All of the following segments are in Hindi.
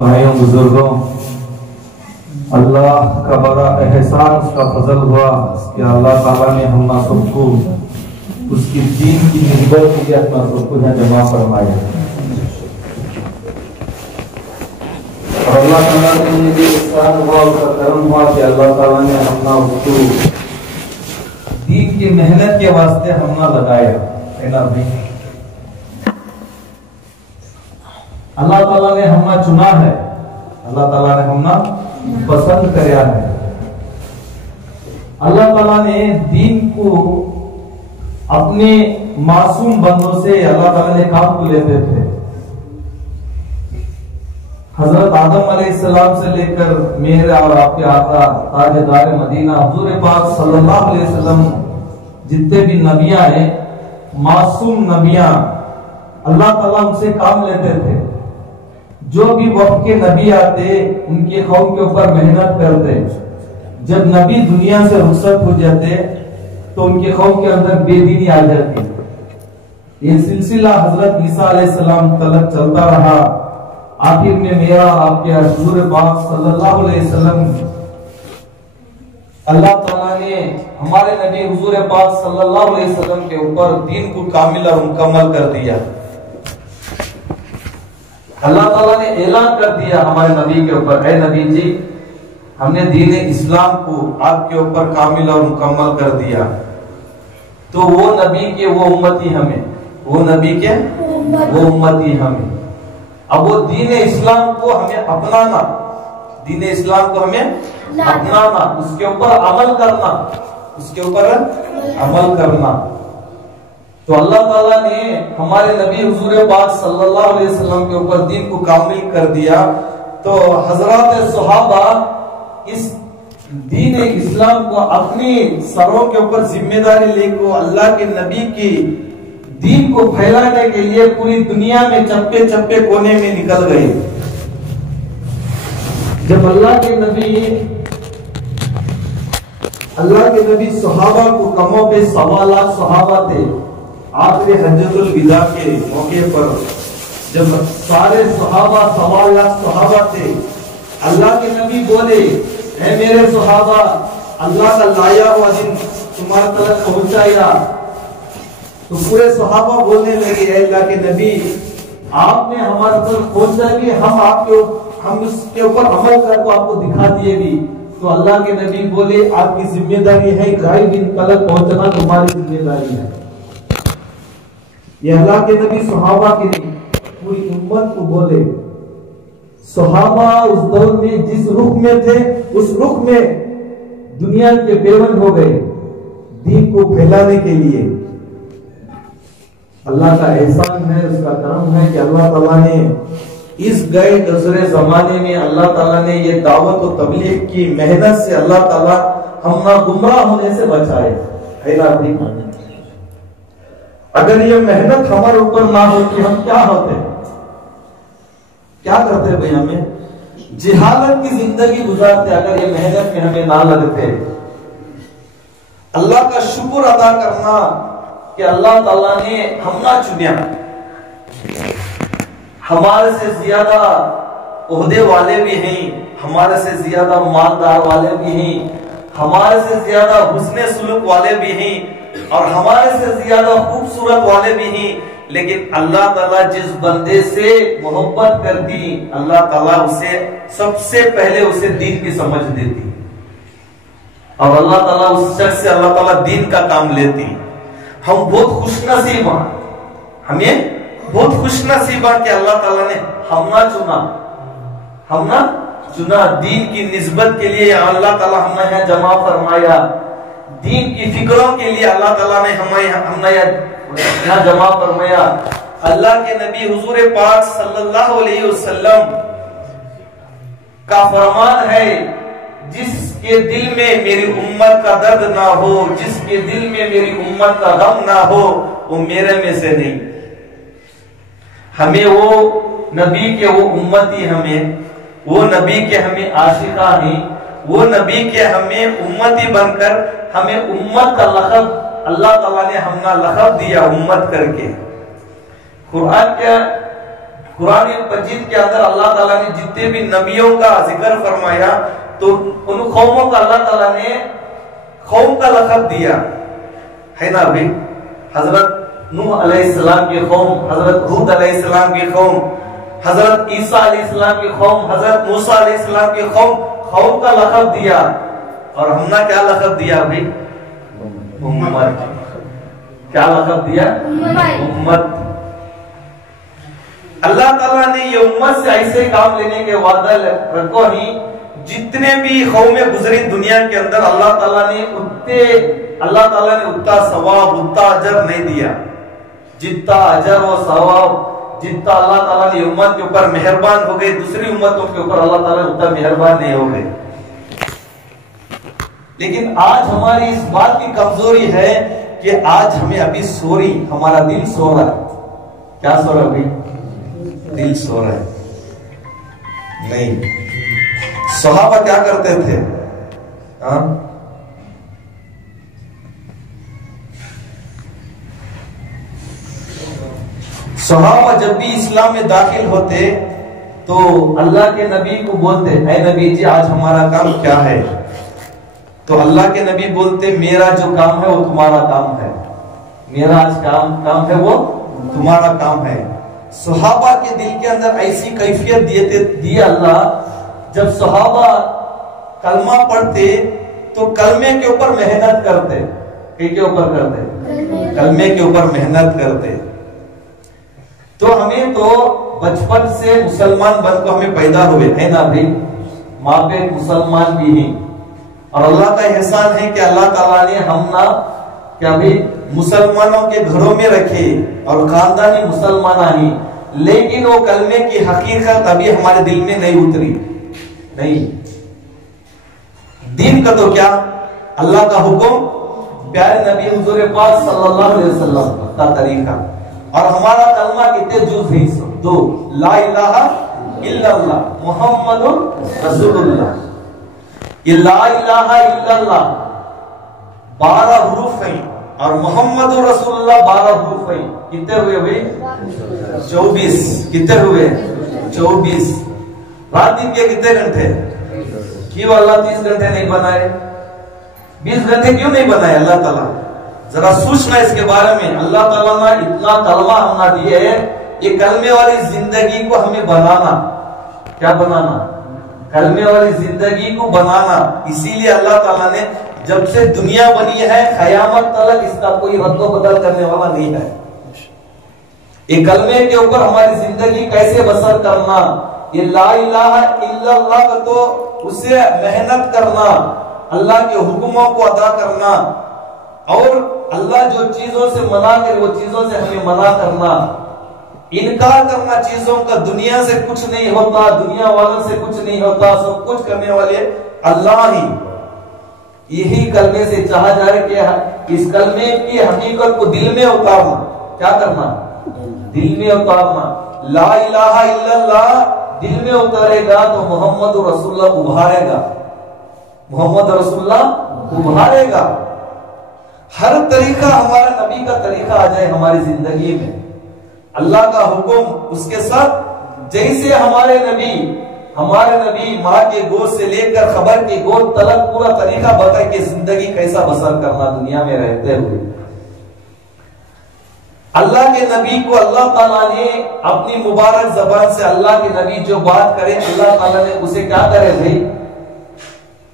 भाइयों बुजुर्गों, अल्लाह का बड़ा एहसान, उसका फजल हुआ कि अल्लाह ताला ने हम सबको उसकी दीन की निस्बत के लिए अपना सबको यहाँ जमा फरमाया। और अल्लाह ताला ने ये एहसान हुआ, उसका करम हुआ कि अल्लाह ताला ने हमना उसको दीन की मेहनत के वास्ते हमना लगाया है ना भाई। अल्लाह ताला ने हमना चुना है, अल्लाह ताला ने हमना पसंद किया है। अल्लाह ताला ने दीन को अपने मासूम बंदों से अल्लाह ताला ने काम को लेते थे। हजरत आदम अलैहिस्सलाम से लेकर मेरे और आपके आका ताजदार मदीना हुजूर पाक सल्लल्लाहु अलैहि वसल्लम जितने भी नबियां हैं, मासूम नबियां, अल्लाह ताला उनसे काम लेते थे। जो भी वक्त के नबी आते उनके कौम के ऊपर मेहनत करते। जब नबी दुनिया से रुखसत हो जाते तो उनके कौम के अंदर बेदीनी आ जाती। ये सिलसिला हजरत ईसा अलैहिस्सलाम तक चलता रहा। आखिर में मेरा आपके हुजूर पाक सल्लल्लाहु अलैहि वसल्लम, अल्लाह ताला ने हमारे नबी हुजूर पाक सल्लल्लाहु अलैहि वसल्लम के ऊपर दीन को कामिल और मुकम्मल कर दिया। अल्लाह ताला ने ऐलान कर दिया हमारे नबी के ऊपर, ऐ नबी जी, हमने दीन इस्लाम को आपके ऊपर कामिल और मुकम्मल कर दिया। तो वो नबी के वो उम्मती हमें, वो नबी के वो उम्मती हमें। अब वो दीन इस्लाम को हमें अपनाना, दीन इस्लाम को हमें अपनाना, उसके ऊपर अमल करना, उसके ऊपर अमल करना। तो अल्लाह ताला ने हमारे नबी हुजूर पाक सल्लल्लाहु अलैहि वसल्लम के ऊपर दीन को कामिल कर दिया। तो हजरत सहाबा इस दीन इस्लाम को अपनी सरों के ऊपर जिम्मेदारी लेकर अल्लाह के नबी की दीन को फैलाने के लिए पूरी दुनिया में चप्पे चप्पे कोने में निकल गए। जब अल्लाह के नबी सहाबा को कमों पे 1.25 लाख सहाबा थे। आखिरी हज्जतुल विदा के मौके पर जब सारे सहाबा 1.25 लाख सहाबा थे, अल्लाह के नबी बोले, ऐ मेरे सहाबा, अल्लाह का लाया हुआ दिन तुम्हारे तक पहुंचाया। तो पूरे सहाबा बोलने लगे, ऐ अल्लाह के नबी, आपने हमारे तक पहुंचा भी, हम उसके ऊपर अमल करके आपको दिखा दिए भी। तो अल्लाह के नबी बोले, आपकी जिम्मेदारी है गायब दिन तक पहुंचना, तुम्हारी जिम्मेदारी है। ये अल्लाह के नबी सहाबा के पूरी उम्मत को बोले। सहाबा उस दौर में जिस रुख में थे, उस रुख में दुनिया के पेवंद हो गए दीन को फैलाने के लिए। अल्लाह का एहसान है, उसका करम है कि अल्लाह ताला ने इस गए गुजरे जमाने में अल्लाह ताला ने ये दावत और तबलीग की मेहनत से अल्लाह ताला हम ना गुमराह होने से बचाए है ना। अगर ये मेहनत हमारे ऊपर ना होती हम क्या होते, क्या करते भाई? हमें जिहालत की जिंदगी गुजारते अगर ये मेहनत में हमें ना लगते। अल्लाह का शुक्र अदा करना कि अल्लाह ताला ने हमना चुनिया। हमारे से ज्यादा ओहदे वाले भी हैं, हमारे से ज्यादा मालदार वाले भी हैं, हमारे से ज्यादा हुस्ने सुलूक वाले भी हैं और हमारे से ज्यादा खूबसूरत वाले भी हैं। लेकिन अल्लाह ताला जिस बंदे से मोहब्बत करती, अल्लाह ताला उसे सबसे पहले उसे दीन की समझ देती और अल्लाह ताला उस शख्स से अल्लाह ताला दीन का काम लेती। हम बहुत खुशनसीब हैं, हमें बहुत खुशनसीब है कि अल्लाह ताला ने हमना चुना दीन की निस्बत के लिए। अल्लाह ताला हमें यहाँ जमा फरमाया, दीन की फिक्रों के लिए अल्लाह ताला ने हमने यहाँ जमा फरमाया। अल्लाह के नबी हुजूर पाक सल्लल्लाहु अलैहि वसल्लम का फरमान है, जिसके दिल में मेरी उम्मत का दर्द ना हो, जिसके दिल में मेरी उम्मत का गम ना हो, वो मेरे में से नहीं। हमें वो नबी के वो उम्मती, हमें वो नबी के हमें आशिका हैं, वो नबी के हमें उम्मती बनकर हमें उम्मत का लक़ब अल्लाह ताला ने हमना लक़ब दिया उम्मत करके। कुरान मजीद के अंदर अल्लाह ताला ने जितने भी नबियों का जिक्र फरमाया तो उन कौमों का अल्लाह ताला ने कौम का लक़ब दिया है ना भाई। हजरत नूह अलैहिस्सलाम की कौम, हजरत हूद अलैहिस्सलाम की कौम, हजरत ईसा अलैहिस्सलाम की कौम, हजरत मूसा अलैहिस्सलाम की कौम, कौम का लक़ब दिया। और हमने क्या लक़ब दिया भाई? उम्मत। क्या लक़ब दिया? उम्मत। अल्लाह ताला ने ये उम्मत से ऐसे काम लेने के वादा रखो ही, जितने भी कौमें गुजरी दुनिया के अंदर अल्लाह ताला ने उतना सवाब उतना अजर नहीं दिया। जितना अजर और सवाब जितना अल्लाह ताला ने उम्मत के ऊपर मेहरबान हो गए, दूसरी उम्मतों के ऊपर अल्लाह ताला उतना मेहरबान नहीं हो गए। लेकिन आज हमारी इस बात की कमजोरी है कि आज हमें अभी हमारा दिल सो रहा है। क्या सो रहा है भाई? दिल सो रहा है। नहीं, सहाबा क्या करते थे? सहाबा जब भी इस्लाम में दाखिल होते तो अल्लाह के नबी को बोलते, ऐ नबी जी आज हमारा काम क्या है? तो अल्लाह के नबी बोलते, मेरा जो काम है वो तुम्हारा काम है। मेरा आज काम है वो तुम्हारा काम है। सहाबा के दिल के अंदर ऐसी कैफियत दिए अल्लाह, जब सहाबा कलमा पढ़ते तो कलमे के ऊपर मेहनत करते। के ऊपर करते? कलमे के ऊपर मेहनत करते। तो हमें तो बचपन से मुसलमान बनकर हमें पैदा हुए है ना भाई, माँ पे मुसलमान भी हैं। और अल्लाह का एहसान है कि अल्लाह ताला ने हम ना क्या भाई मुसलमानों के घरों में रखे और खानदानी मुसलमान ही, लेकिन वो कलमे की हकीकत अभी हमारे दिल में नहीं उतरी। नहीं, दीन का तो क्या, अल्लाह का हुक्म, प्यारे नबी हुजूर पाक सल्लल्लाहु अलैहि वसल्लम का तरीका, और हमारा कलमा कितने जुज़ हैं? दो, ला इलाहा इल्लल्लाह मुहम्मदुर रसूलुल्लाह। ये ला इलाहा इल्लल्लाह 12 हुरूफ हैं और मोहम्मदुर रसूलुल्लाह 12 हुरूफ हैं। कितने हुए भाई? 24। कितने हुए? 24। रात दिन के कितने घंटे? क्यों अल्लाह 30 घंटे नहीं बनाए? 20 घंटे क्यों नहीं बनाए अल्लाह ताला? जरा सोचना इसके बारे में। अल्लाह ताला ने इतना कलमा हमना दिए है, ये कलमे वाली जिंदगी को हमें बनाना। क्या बनाना? कलमे वाली जिंदगी को बनाना। इसीलिए अल्लाह ताला ने जब से दुनिया बनी है कयामत तक इसका कोई रद्द बदल करने वाला नहीं है। ये कलमे के ऊपर हमारी जिंदगी कैसे बसर करना, ये ला इलाहा इल्लल्लाह का तो उसे मेहनत करना, अल्लाह के हुक्मों को अदा करना, और अल्लाह जो चीजों से मना करे वो चीजों से हमें मना करना, इनकार करना चीजों का। दुनिया से कुछ नहीं होता, दुनिया वालों से कुछ नहीं होता, सब कुछ करने वाले अल्लाह ही। यही कलमे से चाहा जा रहा है कि इस कलमे की हकीकत को दिल में उतारना। क्या करना? दिल में उतारना। ला इलाहा इल्लल्लाह दिल में उतारेगा तो मोहम्मद रसूलुल्लाह उभारेगा। मोहम्मद रसूलुल्लाह उभारेगा। हर तरीका हमारा नबी का तरीका आ जाए हमारी जिंदगी में, अल्लाह का हुक्म उसके साथ। जैसे हमारे नबी माँ के गोद से लेकर खबर के गोद तलक पूरा तरीका बताए कि जिंदगी कैसा बसर करना दुनिया में रहते हुए। अल्लाह के नबी को अल्लाह ताला ने अपनी मुबारक जबान से, अल्लाह के नबी जो बात करे अल्लाह ताला ने उसे क्या करे भाई?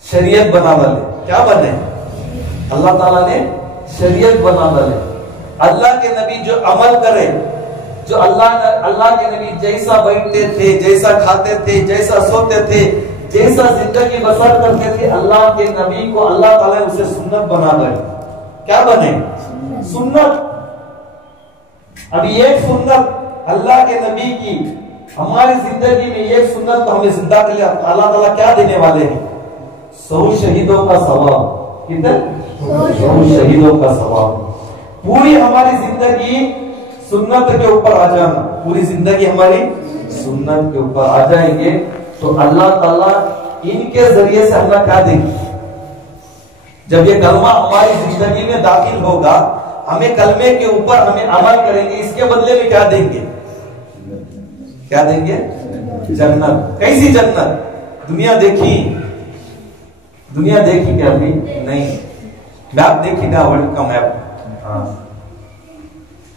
शरीयत बना डाले। क्या बने? अल्लाह ताला ने शरीयत बना डाले। अल्लाह के नबी जो अमल करे, जो अल्लाह के नबी जैसा बैठते थे, जैसा खाते थे, जैसा सोते थे, जैसा जिंदगी बसर करते थे, अल्लाह के नबी को अल्लाह ताला ने उसे सुन्नत बना डाले। क्या बने? सुन्नत। अब एक सुन्नत अल्लाह के नबी की हमारी जिंदगी में, एक सुन्नत तो हमें जिंदा कर लिया। अल्लाह ताला क्या देने वाले हैं? 100 शहीदों का सवाब। कितने? 100 शहीदों का सवाब। पूरी हमारी जिंदगी सुन्नत के ऊपर आ जाना, पूरी जिंदगी हमारी सुन्नत के ऊपर आ जाएंगे तो अल्लाह ताला इनके जरिए से हमें क्या देंगे? जब ये कलमा हमारी जिंदगी में दाखिल होगा, हमें कलमे के ऊपर हमें अमल करेंगे, इसके बदले में क्या देंगे? क्या देंगे? जन्नत। कैसी जन्नत? दुनिया देखी क्या अभी नहीं? मैप देखी ना, वर्ल्ड का मैप। हाँ,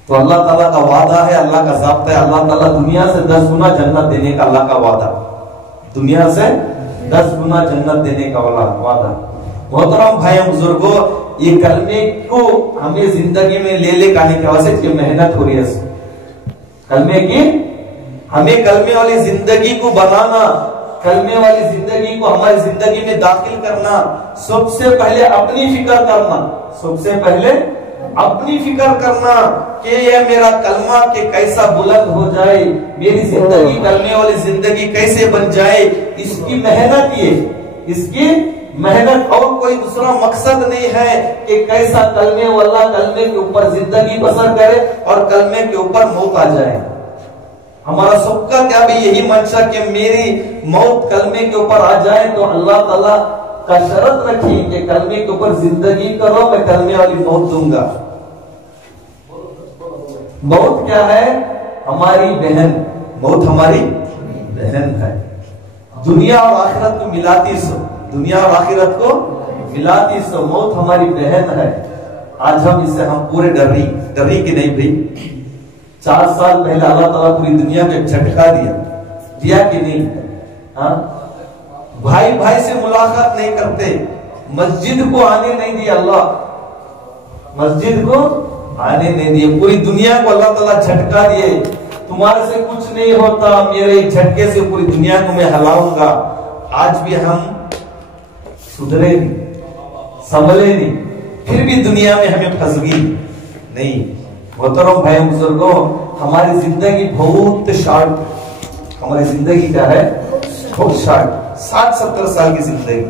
तो अल्लाह ताला का वादा है, अल्लाह का ज़ाब्ता है, अल्लाह ताला दुनिया से 10 गुना जन्नत देने का अल्लाह का वादा, दुनिया से 10 गुना जन्नत देने का वादा। मोहतरम भाई बुजुर्गो, ये कलमे को हमें जिंदगी में ले आने की वजह से मेहनत हो रही है। कलमे की हमें कलमे वाली जिंदगी को बनाना, कलमे वाली जिंदगी को हमारी जिंदगी में दाखिल करना, सबसे पहले अपनी फिक्र करना, सबसे पहले अपनी फिक्र करना कि ये मेरा कलमा के कैसा बुलंद हो जाए, मेरी जिंदगी कलमे वाली जिंदगी कैसे बन जाए, इसकी मेहनत, ये इसकी मेहनत, और कोई दूसरा मकसद नहीं है कि कैसा कलमे वाला कलमे के ऊपर जिंदगी बसर करे और कलमे के ऊपर मौत आ जाए। हमारा सबका क्या भी यही मंशा कि मेरी मौत कलमे के ऊपर आ जाए, तो अल्लाह ताला का शर्त रखी कि कलमे के ऊपर जिंदगी करो, मैं कलमे वाली मौत दूंगा। मौत क्या है? हमारी बहन, मौत हमारी बहन है। दुनिया और आखिरत को मिलाती सो, दुनिया और आखिरत को मिलाती सो मौत हमारी बहन है। आज हम इससे हम पूरे डरी कि नहीं भाई? 4 साल पहले अल्लाह ताला पूरी दुनिया में झटका दिया कि नहीं? हाँ, भाई भाई से मुलाकात नहीं करते, मस्जिद को आने नहीं दिया अल्लाह, मस्जिद को आने नहीं दिए, पूरी दुनिया को अल्लाह ताला झटका दिए। तुम्हारे से कुछ नहीं होता, मेरे झटके से पूरी दुनिया को मैं हिलाऊंगा। आज भी हम सुधरे नहीं, संभले नहीं, फिर भी दुनिया में हमें फंसगी नहीं। मोहतरम भाई बुजुर्गों, हमारी जिंदगी बहुत शार्ट, हमारी जिंदगी क्या है? बहुत शार्ट, 60-70 साल की जिंदगी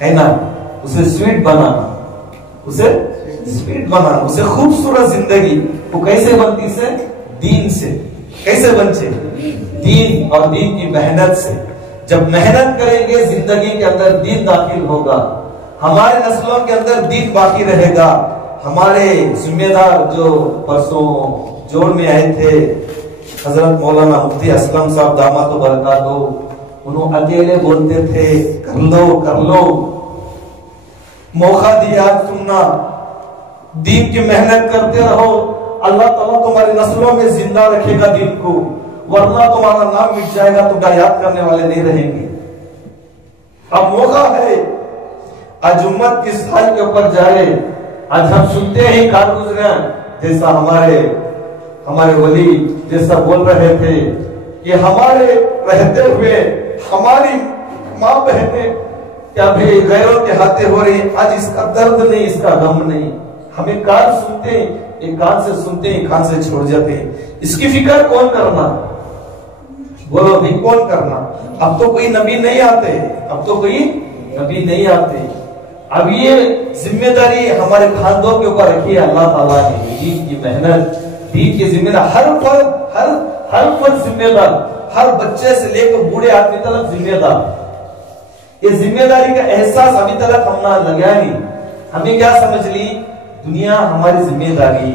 है ना। उसे स्वीट बनाना, उसे स्वीट बनाना, उसे खूबसूरत जिंदगी वो कैसे बनती से? दीन से। कैसे बनते? दीन और दीन की मेहनत से। जब मेहनत करेंगे जिंदगी के अंदर दीन दाखिल होगा, हमारे नस्लों के अंदर दीन बाकी रहेगा। हमारे जिम्मेदार जो परसों जोड़ में आए थे, हजरत मौलाना मुफ्ती असलम साहब दामाद बरकातो, उन्होंने अकेले बोलते थे कर लो, मौका दिया सुनना, दीन की मेहनत करते रहो, अल्लाह ताला तुम्हारी नस्लों में जिंदा रखेगा दीन को, वरना तुम्हारा नाम मिट जाएगा, तुमका याद करने वाले नहीं रहेंगे। अब मौका है, आज उम्मत किस हाल के ऊपर जाए। आज हम सुनते हैं कारगुजरा जैसा हमारे वली जैसा बोल रहे थे कि हमारे रहते हुए हमारी माँ बहनें क्या भी गैरों के हाथे हो रही, आज इसका दर्द नहीं, इसका गम नहीं। हमें कान सुनते, एक कान से सुनते हैं, कान से छोड़ जाते हैं। इसकी फिक्र कौन करना? बोलो भाई, कौन करना? अब तो कोई नबी नहीं आते, अब तो कोई नबी नहीं आते। अब ये जिम्मेदारी हमारे खानों के ऊपर रखी है अल्लाह ताला ने। दीन की मेहनत, दीन की जिम्मेदार, हर फर्द जिम्मेदार, हर बच्चे से लेकर बूढ़े आदमी तक जिम्मेदार। ये जिम्मेदारी का एहसास अभी तक हम ना लगा नहीं। हमें क्या समझ ली? दुनिया हमारी जिम्मेदारी,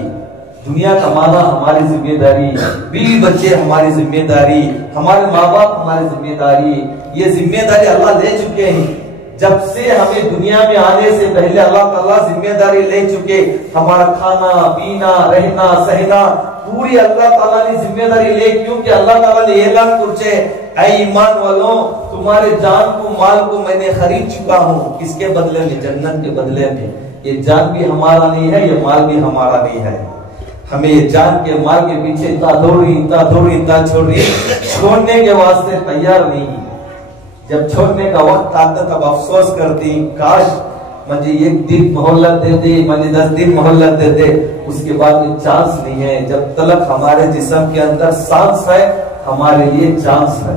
दुनिया कमाना हमारी जिम्मेदारी, बीवी बच्चे हमारी जिम्मेदारी, हमारे माँ बाप हमारी जिम्मेदारी। ये जिम्मेदारी अल्लाह ले चुके हैं। जब से हमें दुनिया में आने से पहले अल्लाह ताला जिम्मेदारी ले चुके। हमारा खाना पीना रहना सहना पूरी अल्लाह ताला ने जिम्मेदारी ले, क्योंकि अल्लाह ताला ने ऐलान करचे, ऐ ईमान वालों, तुम्हारे जान को माल को मैंने खरीद चुका हूँ। किसके बदले में? जन्नत के बदले में। ये जान भी हमारा नहीं है, ये माल भी हमारा नहीं है। हमें ये जान के माल के पीछे इतना छोड़ी छोड़ने के वास्ते तैयार नहीं। जब छोड़ने का वक्त आता तब अफसोस करती, काश मुझे 1 दिन मोहल्लत देते, मुझे 10 दिन मोहल्लत देते। उसके बाद में चांस नहीं है। जब तक हमारे जिस्म के अंदर सांस है, हमारे लिए चांस है।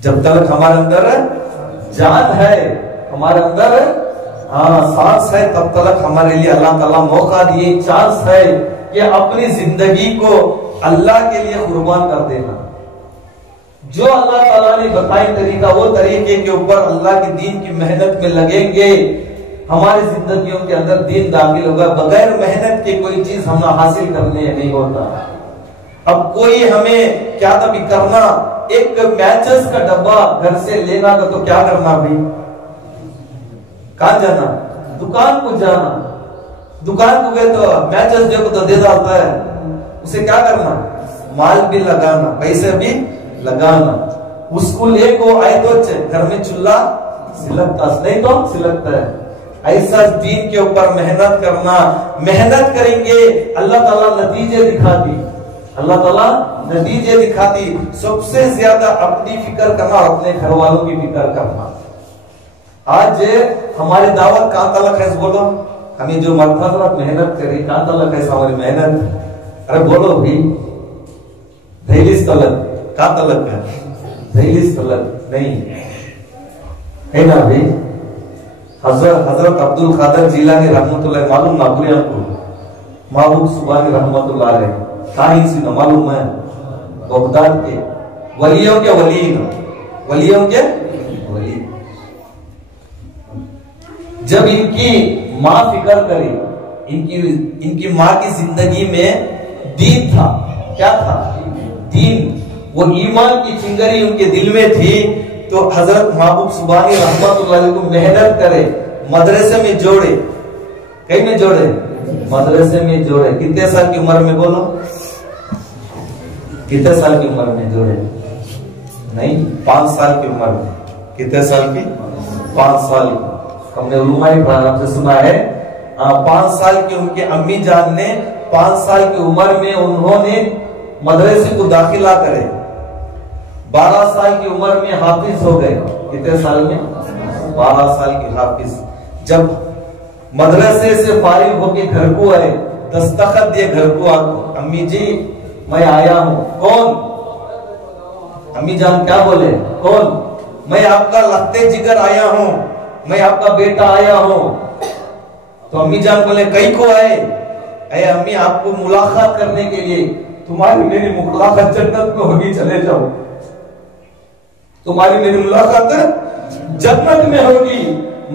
जब तक हमारे अंदर जान है, हमारे अंदर सांस है, तब तक हमारे लिए अल्लाह ताला मौका दिए, चांस है कि अपनी जिंदगी को अल्लाह के लिए कुर्बान कर देना। जो अल्लाह ताला ने बताई तरीका, वो तरीके के ऊपर अल्लाह की दीन की मेहनत में लगेंगे, हमारी जिंदगियों के अंदर दीन दाखिल होगा। बगैर मेहनत के कोई चीज हम हासिल करने नहीं होता। अब कोई हमें क्या तभी करना, एक मैचेस का डब्बा घर से लेना का तो क्या करना भाई, कहां जाना, दुकान को जाना, दुकान को गए तो मैचेस देखो तो दे डालता है, उसे क्या करना, माल भी लगाना, पैसे भी लगाना, उसको ले को आए तो घर में चूल्हा सिलकता नहीं तो सिलकता है। ऐसा दीन के ऊपर मेहनत करना, मेहनत करेंगे अल्लाह ताला नतीजे दिखाती, अल्लाह ताला नतीजे दिखाती। सबसे ज्यादा अपनी फिक्र करना और अपने घर वालों की फिक्र करना। आज हमारी दावत कहां तलक है, बोलो हमें जो मरता थोड़ा मेहनत करी, कहां तलक है हमारी मेहनत, अरे बोलो भाई, दहलीज तलक, कहां तलक है, दहलीज तलक नहीं है ना भाई। हजरत अब्दुल कादर जिलानी रहमतुल्लाह, मालूम ना पूरे आपको, महबूब सुबानी रहमतुल्लाह अलैह, कहां सी ना मालूम है, बगदाद के वलियों के वली, वलियों के वली। जब इनकी माँ फिक्र करी, इनकी माँ की जिंदगी में दीन था, क्या था, दीन, वो ईमान की चिंगारी उनके दिल में थी। तो हजरत महबूब सुबानी रहमतुल्लाह अलैह को मेहनत करे, मदरसे में जोड़े, कहीं में जोड़े, मदरसे में जोड़े। कितने साल की उम्र में, बोलो कितने साल की उम्र में जोड़े, नहीं 5 साल की उम्र में, कितने साल की, 5 साल की। हमने उलमाए प्रारंभ से सुना है 5 साल की उनके अम्मी जान ने 5 साल की उम्र में उन्होंने मदरसे को दाखिला करे, 12 साल की उम्र में हाफिज हो गए। कितने साल में, 12 साल के हाफिज। जब मदरसे से फारिग होके घर को आए, दस्तखत दिए घर को आको, अम्मी जी मैं आया हूं। कौन, अम्मी जान क्या बोले, कौन, मैं आपका लगते जिगर आया हूं, मैं आपका बेटा आया हूं। तो अम्मी जान बोले कहीं को आए, अरे अम्मी आपको मुलाकात करने के लिए, तुम्हारी मेरी मुलाकात जन्नत में होगी, चले जाओ, तुम्हारी मेरी मुलाकात जन्नत में होगी,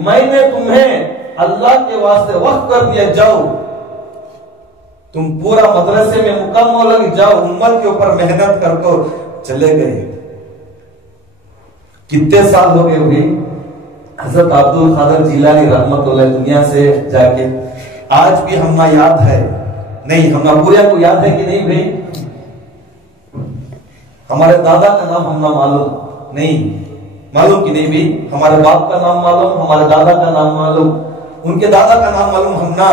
मैंने तुम्हें अल्लाह के वास्ते वक्त कर दिया, जाओ तुम पूरा मदरसे में मुकम्मल हो जाओ, उम्मत के ऊपर मेहनत करके चले गए। कितने साल हो गए भाई हजरत अब्दुल कादर जिलानी रहमतुल्लाह दुनिया से जाके, आज भी हमें याद है, नहीं हमें पूरे को याद है कि नहीं भाई, हमारे दादा का नाम हमना मालूम नहीं, मालूम कि नहीं भाई, हमारे बाप का नाम मालूम, हमारे दादा का नाम मालूम, उनके दादा का नाम मालूम हमना,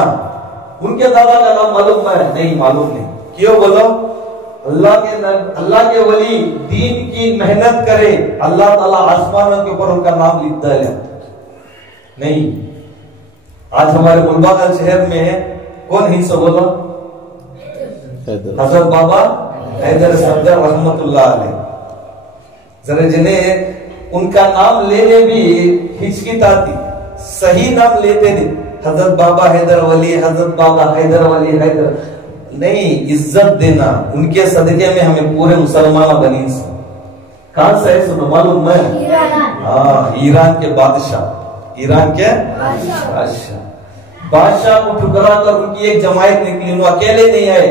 उनके दादा का नाम मालूम है नहीं, मालूम नहीं। क्यों बोलो, अल्लाह के वली दीन की मेहनत करे, अल्लाह ताला आसमानों के ऊपर उनका नाम लिखता है नहीं। आज हमारे मुल्बागल शहर में कौन हिस्सा, बोलो हजरत बाबा हैदर सफदर रहमतुल्लाह अलैह। जरा जिन्हें उनका नाम लेने भी हिचकिचाती, सही नाम लेते नहीं, हजरत बाबा हैदर वली, हजरत बाबा हैदर वली, हैदर नहीं, इज्जत देना, उनके सदके में हमें पूरे मुसलमान बनी। कहां से है सुनो, मालूम है, हाँ ईरान के बादशाह, ईरान के बादशाह को ठुकरा कर उनकी एक जमायत निकली, उन्होंने अकेले नहीं आए,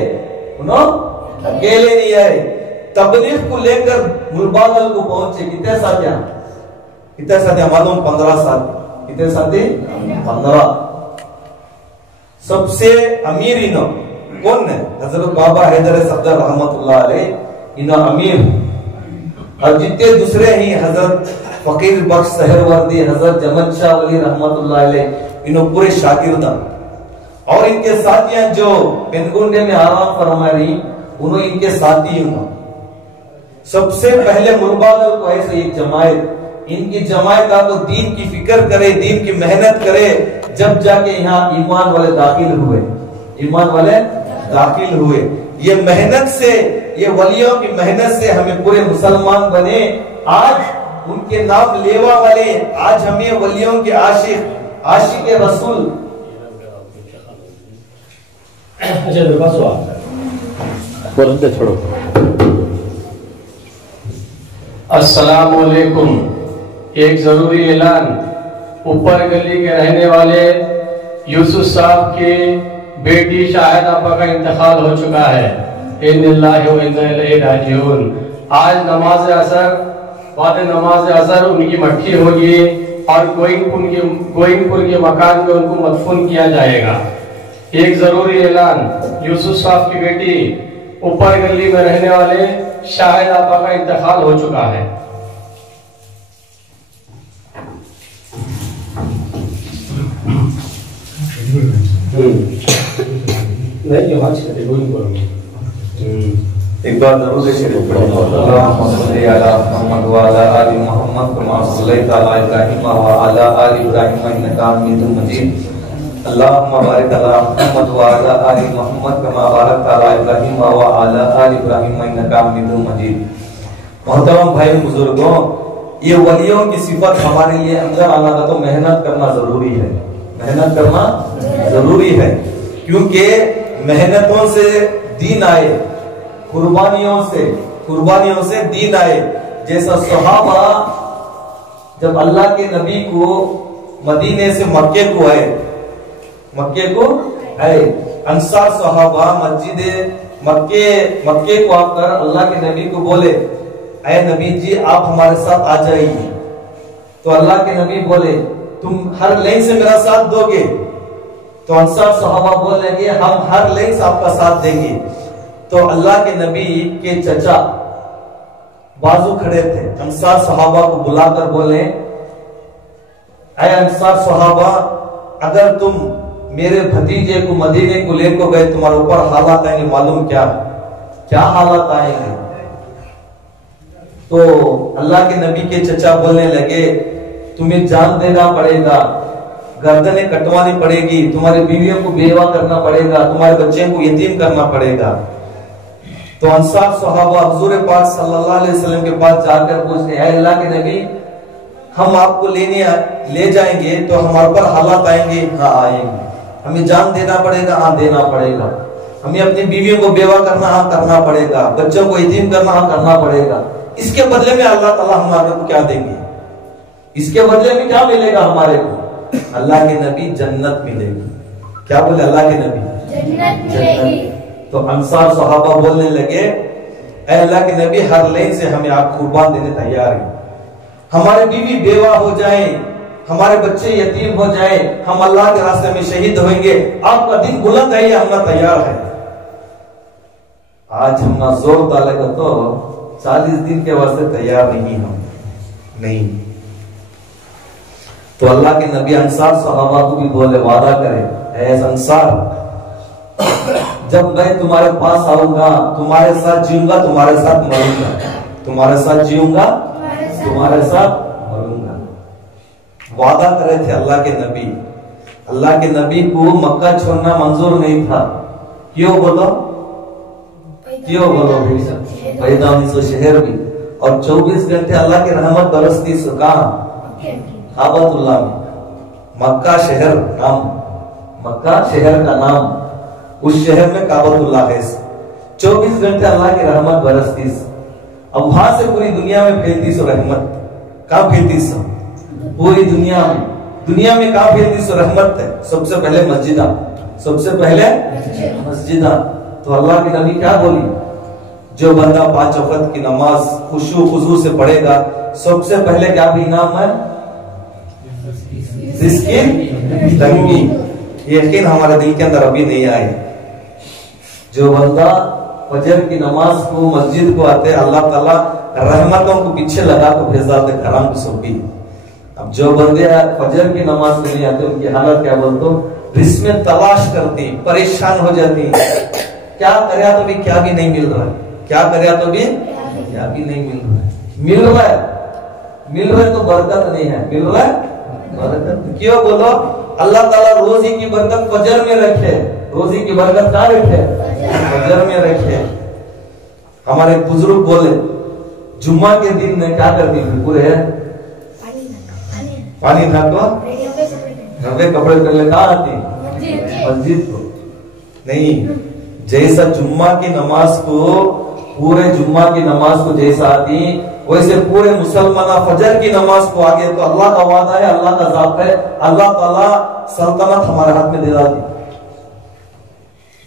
उन्होंने अकेले नहीं आए, तबलीग को लेकर मुल्बागल को पहुंचे। कितने साथियां, कितने साथियां मालूम, 15 साल, कितने साथी, 15। सबसे अमीर इनो कौन है, हजरत बाबा हैदर सफदर रहमतुल्लाह अलैह, इनो अमीर। और जितने दूसरे ही हजरत फकीर बख्श सहरवर्दी, हजरत जमल शाह वली रहमतुल्लाह अलैह, इनो पूरे शागिर्दान। और इनके साथियां जो पेनगुंडे में आराम फरमा रही, उन्होंने इनके साथी हूं। सबसे पहले मुल्बागल को ऐसे एक जमायत, इनकी जमायत आपको दीन की फिक्र करे, दीन की मेहनत करे, जब जाके यहाँ ईमान वाले दाखिल हुए, ईमान वाले दाखिल हुए। ये मेहनत से, ये वलियों की मेहनत से हमें पूरे मुसलमान बने। आज उनके नाम लेवा वाले, आज हमें वलियों के आशिक, आशिक रसूल। अच्छा छोड़ो। अस्सलामु अलैकुम। एक जरूरी ऐलान, ऊपर गली के रहने वाले यूसुफ साहब की बेटी शाहिद आपा का इंतकाल हो चुका है। इन्नलिल्लाहि व इन्ना इलैहि राजिऊन। आज नमाज असर, बाद नमाज असर उनकी मट्ठी होगी और गोइंगपुर के मकान में उनको मदफून किया जाएगा। एक जरूरी ऐलान, यूसुफ साहब की बेटी ऊपर गली में रहने वाले शाहिद आपा का इंतकाल हो चुका है। नहीं आज एक बार जरूर से शरीफ पढ़ें। अल्लाहुम्मा सल्ली अला मुहम्मद व अला आलि मुहम्मद कमा सल्लैता अला इब्राहीम व अला आलि इब्राहीम इन्नका हमीदुम मजीद। अल्लाहुम्मा बारिक अला मुहम्मद व अला आलि मुहम्मद कमा बारकता अला इब्राहीम व अला आलि इब्राहीम इन्नका हमीदुम मजीद। मोहतरम भाई बुजुर्गों, ये वलियों की सिफत हमारे लिए अंदर आना था तो मेहनत करना जरूरी है। मेहनत करना जरूरी है, क्योंकि मेहनतों से दीन आए, कुर्बानियों से दीन आए। जैसा सहाबा जब अल्लाह के नबी को मदीने से मक्के को आए, अंसार सहाबा मक्के को आकर अल्लाह के नबी को बोले, ऐ नबी जी आप हमारे साथ आ जाइए। तो अल्लाह के नबी बोले, तुम हर लाइन से मेरा साथ दोगे? तो अंसार सहाबा बोलेंगे, हम हर लाइन से आपका साथ देंगे। तो अल्लाह के नबी के चचा बाजू खड़े थे, अंसार सहाबा को बुलाकर बोले, ऐ अंसार सहाबा, अगर तुम मेरे भतीजे को मदीने को लेकर गए, तुम्हारे ऊपर हालात आएंगे, मालूम क्या हालात आएंगे? तो अल्लाह के नबी के चचा बोलने लगे, तुम्हें जान देना पड़ेगा, गर्दनें कटवानी पड़ेगी, तुम्हारी बीवियों को बेवा करना पड़ेगा, तुम्हारे बच्चे को यतीम करना पड़ेगा। तो अंसार सहाबा हुजूर पाक सल्लल्लाहु अलैहि वसल्लम के पास जाकर पूछते हैं, अल्लाह के नबी, हम आपको ले जाएंगे तो हमारे पर हालात आएंगे? हाँ आएंगे। हमें जान देना पड़ेगा? हाँ देना पड़ेगा। हमें अपनी बीवियों को बेवा करना? हाँ करना पड़ेगा। बच्चों को यतीम करना? हाँ करना पड़ेगा। इसके बदले में अल्लाह ताला हमारे को क्या देंगे? इसके बदले में क्या मिलेगा हमारे को? अल्लाह के नबी जन्नत मिलेगी। क्या बोले अल्लाह के नबी? जन्नत। तो अंसार सहाबा बोलने लगे, ऐ अल्लाह के नबी, हर लाइन से हमें आप कुर्बान देने तैयार हैं। हमारे बीवी बेवा हो जाए, हमारे बच्चे यतीम हो जाए, हम अल्लाह के रास्ते में शहीद होंगे, आपका दिन बुलंद है, हम तैयार है। आज हम ना जोर डालेगा तो 40 दिन के वास्ते तैयार नहीं, हम नहीं। तो अल्लाह के नबी अंसार सहाबा को भी बोले, वादा करे, ऐ अंसार, जब मैं तुम्हारे पास आऊंगा, तुम्हारे साथ जीऊंगा, तुम्हारे साथ मरूंगा, तुम्हारे साथ जीऊंगा, तुम्हारे साथ मरूंगा। वादा करे थे अल्लाह के नबी। अल्लाह के नबी को मक्का छोड़ना मंजूर नहीं था। क्यों बोलो पैदा 1900 शहर भी, और 24 घंटे अल्लाह की रहमत बरसती कहाँ? काबतुल्लाह में। मक्का शहर का नाम, उस शहर में काबतुल्लाह है। 24 घंटे अल्लाह की रहमत बरसती। अब वहां से पूरी दुनिया में फैलती सो रहमत। कहाँ फैलती सो? पूरी दुनिया में कहाँ फैलती सो रहमत है? सबसे पहले मस्जिदा। तो अल्लाह की नबी क्या बोली? जो बंदा 5 वक्त की नमाज खुशू से पढ़ेगा, सबसे पहले क्या भी इनाम है? जिसकी तंगी। यकीन हमारे दिल के अंदर अभी नहीं आए। जो बंदा फजर की नमाज को मस्जिद को आते, अल्लाह ताला रहमतों को पीछे लगा को भेजा दे हराम को सौंपी। अब जो बंदे फजर की नमाज को नहीं आते, उनकी हालत क्या बोलते? रिस्में तलाश करती, परेशान हो जाती। क्या करे तो भी क्या भी नहीं मिल रहा है, क्या करे तो भी क्या भी नहीं मिल रहा है तो बरकत नहीं है, मिल रहा है बरकत। क्यों बोलो? अल्लाह ताला रोजी की बरकत फजर में रखे। रोजी की बरकत कहाँ रखे? फजर में रखे। हमारे बुजुर्ग बोले, जुम्मा के दिन में क्या करती थी? पूरे पानी था तो नवे कपड़े पहले कहाँ आती? मस्जिद को नहीं। जैसा जुम्मा की नमाज को, पूरे जुम्मा की नमाज को जैसा आती, वैसे पूरे मुसलमान फजर की नमाज को आगे। तो अल्लाह का वादा है, अल्लाह का ज़ात है, अल्लाह ताला सल्तनत हमारे हाथ में दे दी।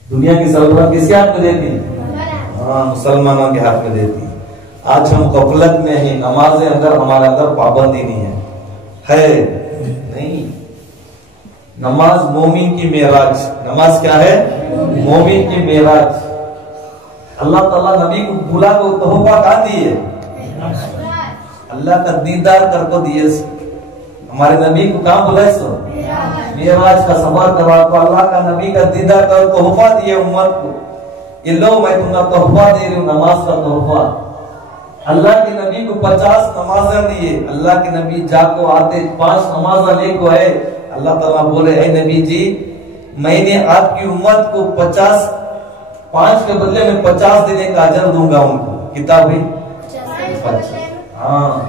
दुनिया की सल्तनत किसके हाथ में देती? हाँ, मुसलमानों के हाथ में देती है। आज हम गफलत में हैं, नमाजें अगर हमारे अंदर पाबंदी नहीं है नहीं। नमाज मोमिन की मेराज, नमाज क्या है? मोमिन की मेराज। अल्लाह ताला नबी को बुला को तोहफा कहाँ दिए? अल्लाह का दीदार कर को दिए। हमारे नबी को कहाँ बुलाए? सो मेराज का सफर करवा को अल्लाह का नबी का दीदार कर तोहफा दिए उम्मत को। ये लो मैं तुम्हें तोहफा दे रही हूँ, नमाज का तोहफा। अल्लाह के नबी को 50 नमाज़ें दिए। अल्लाह के नबी जाको आते 5 नमाज़ लेको है। अल्लाह ताला बोले ऐ नबी जी, मैंने आपकी उम्मत को 5 के बदले में 50 देने का अजर दूंगा उनको। किताब है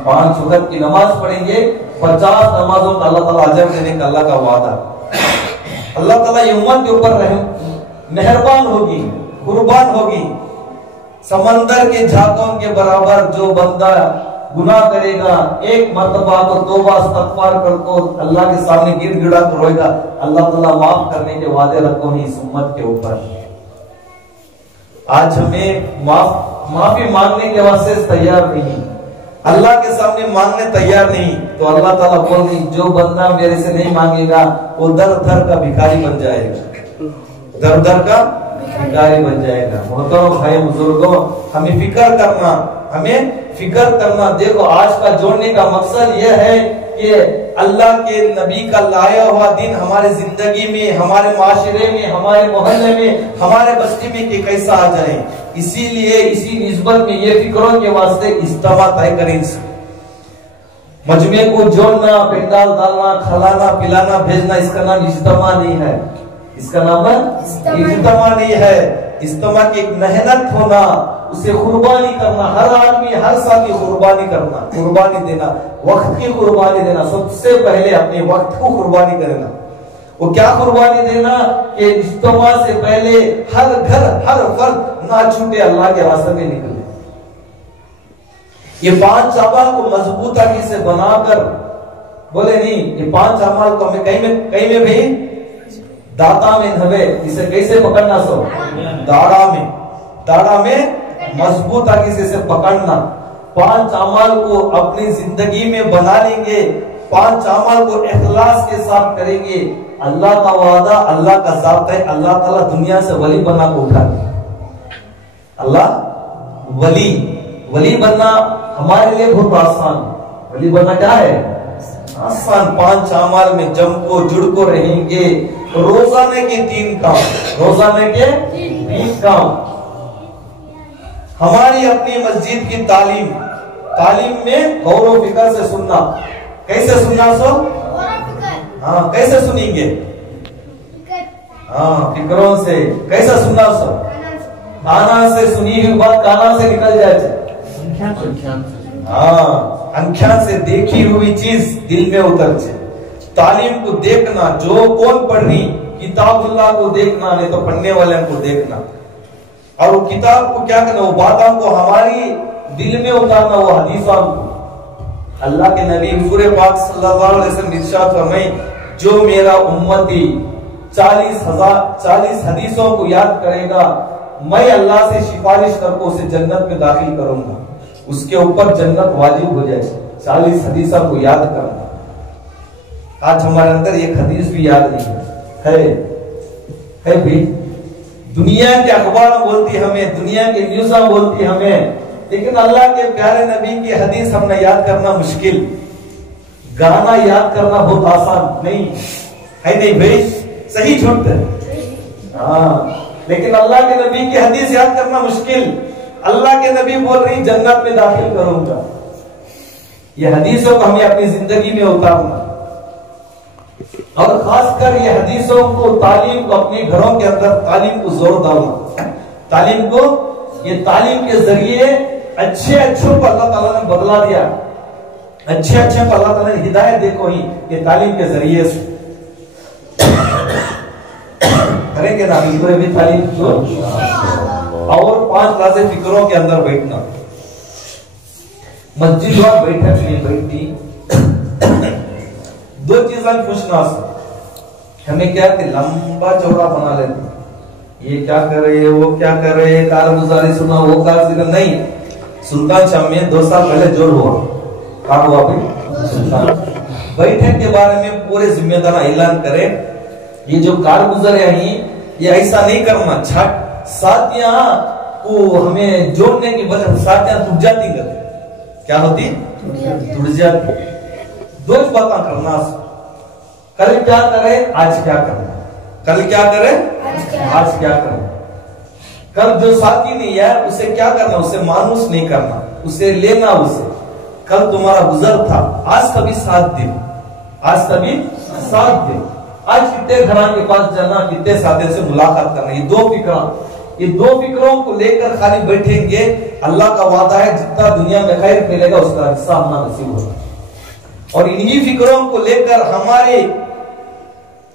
5 वक्त की नमाज पढ़ेंगे, 50 नमाजों का अल्लाह ताला अजर देने का अल्लाह का वादा। अल्लाह ताला ये उम्मत के ऊपर मेहरबान होगी, कुर्बान होगी। समंदर के झाकों के बराबर जो बंदा गुनाह करेगा, एक मर्तबा को तौबा इस्तगफार कर तो अल्लाह के सामने गिड़गिड़ा कर रोएगा, अल्लाह ताला माफ करने के वादे रखो ही इस उम्मत के ऊपर। आज हमें माफी मांगने के वास्ते तैयार नहीं, अल्लाह के सामने मांगने तैयार नहीं, तो अल्लाह ताला बोल रही जो बंदा मेरे से नहीं मांगेगा वो दर दर का भिखारी बन जाएगा, दर दर का भिखारी बन जाएगा। मोहतरम भाई बुजुर्गों, हमें फिक्र करना। देखो आज का जोड़ने का मकसद यह है कि अल्लाह के नबी का लाया हुआ दिन हमारे जिंदगी में, हमारे माशरे में, हमारे मोहल्ले में, हमारे बस्ती में कि कैसा आ जाए। इसीलिए इसी निस्बत में ये फिक्रों के वास्ते इज्तिमा तय करें। मजमे को जोड़ना, पेंडाल डालना, खिलाना पिलाना भेजना, इसका नाम इज्तिमा नहीं है। इसका नाम इज्तिमा नहीं है। इज्तिमा की एक मेहनत होना, उसे कुर्बानी करना, हर आदमी हर साल की कुर्बानी करना, कुर्बानी देना, वक्त की कुर्बानी देना। सबसे पहले अपने वक्त को कुर्बानी करना। वो क्या कुर्बानी देना कि इज्तिमा से पहले हर घर हर फर्द ना छूटे, अल्लाह के रास्ते में निकले। ये 5 अमाल को मजबूती से बनाकर बोले नहीं, ये 5 अमाल को हमें कहीं में भी दाता में नवे, इसे कैसे पकड़ना? सो दाड़ा में मजबूती से पकड़ना। 5 अमाल को अपनी जिंदगी में बना लेंगे, 5 अमाल को इखलास के साथ करेंगे। अल्लाह का वादा, अल्लाह का ज़ात है, अल्लाह ताला दुनिया से वली बना को उठा। अल्लाह वली बनना हमारे लिए बहुत आसान। वली बनना क्या है? आसान। 5 अमाल में जम को जुड़ को रहेंगे। रोजाने के 3 काम, रोजाने के 3 काम। हमारी अपनी मस्जिद की तालीम में गौर फिक्र से सुनना। कैसे सुनना? सो हाँ, कैसे सुनेंगे? हाँ, फिक्रों से। कैसे सुनना? सो काना से सुनी हुई बात काना से निकल जाए। हाँ, आँखें से देखी हुई चीज दिल में उतर जाए। तालीम को देखना, जो कौन पढ़ रही, किताबुल्लाह को देखना, नहीं तो पढ़ने वाले को देखना। और वो किताब को क्या करना? वो बातों को हमारी दिल में उतारना, वो हदीसों को। अल्लाह के नबी हुजूर पाक सल्लल्लाहु अलैहि वसल्लम इरशाद फरमाए, जो मेरा उम्मती 40 हदीसों को याद करेगा, मैं अल्लाह से सिफारिश करके उसे जन्नत में दाखिल करूंगा। उसके ऊपर जन्नत वाजिब हो जाए। 40 हदीसों को याद करना। आज हमारे अंदर एक हदीस भी याद नहीं है भी। दुनिया के अखबार बोलती हमें, दुनिया के न्यूज़ बोलती हमें, लेकिन अल्लाह के प्यारे नबी की हदीस हमने याद करना मुश्किल। गाना याद करना बहुत आसान नहीं है, नहीं भाई? सही झूठ है। हाँ, लेकिन अल्लाह के नबी की हदीस याद करना मुश्किल। अल्लाह के नबी बोल रही जन्नत में दाखिल करूंगा। ये हदीसों को हमें अपनी जिंदगी में उतारना, और खासकर ये हदीसों को, तालीम को अपने घरों के अंदर तालीम को जोर डालना। तालीम को, ये तालीम के जरिए अच्छे को अल्लाह ताला ने बदला दिया। अच्छे को अल्लाह ताला ने हिदायत देखो ही, ये तालीम के जरिए से करेंगे ना भी तालीम को। और 5 क्लासें फिक्रों के अंदर बैठना। मस्जिद और बैठक में बैठी 2 चीजें पूछना। हमें क्या कि लंबा चौड़ा बना लेते, ये क्या कर रहे हैं, वो क्या कर रहे हैं, कारगुजारी सुना, वो कारगुजारी नहीं। सुल्तान शाह में 2 साल पहले जोर हुआ, कहा हुआ भाई बैठक के बारे में पूरे जिम्मेदार ऐलान करे। ये जो कारगुजर है ये ऐसा नहीं करना, छठ साथियां को हमें जोड़ने की वजह साथियां टूट जाती, क्या होती, टूट जाती। 2 बातें करना, कल क्या करे, आज क्या करना, कल क्या करे, आज क्या करना। कल जो साथी नहीं है उसे क्या करना, उसे मानूस नहीं करना, उसे लेना, उसे कल तुम्हारा गुजर था, आज तभी 7 दिन, आज तभी 7 दिन। आज कितने घरां के पास जाना, कितने साथियों से मुलाकात करना, ये 2 फिक्रा, ये 2 फिक्रों को लेकर खाली बैठेंगे, अल्लाह का वादा है जितना दुनिया में खैर फैलेगा उसका हिस्सा हमारा नसीब होगा। और इन्हीं फिक्रों को लेकर हमारे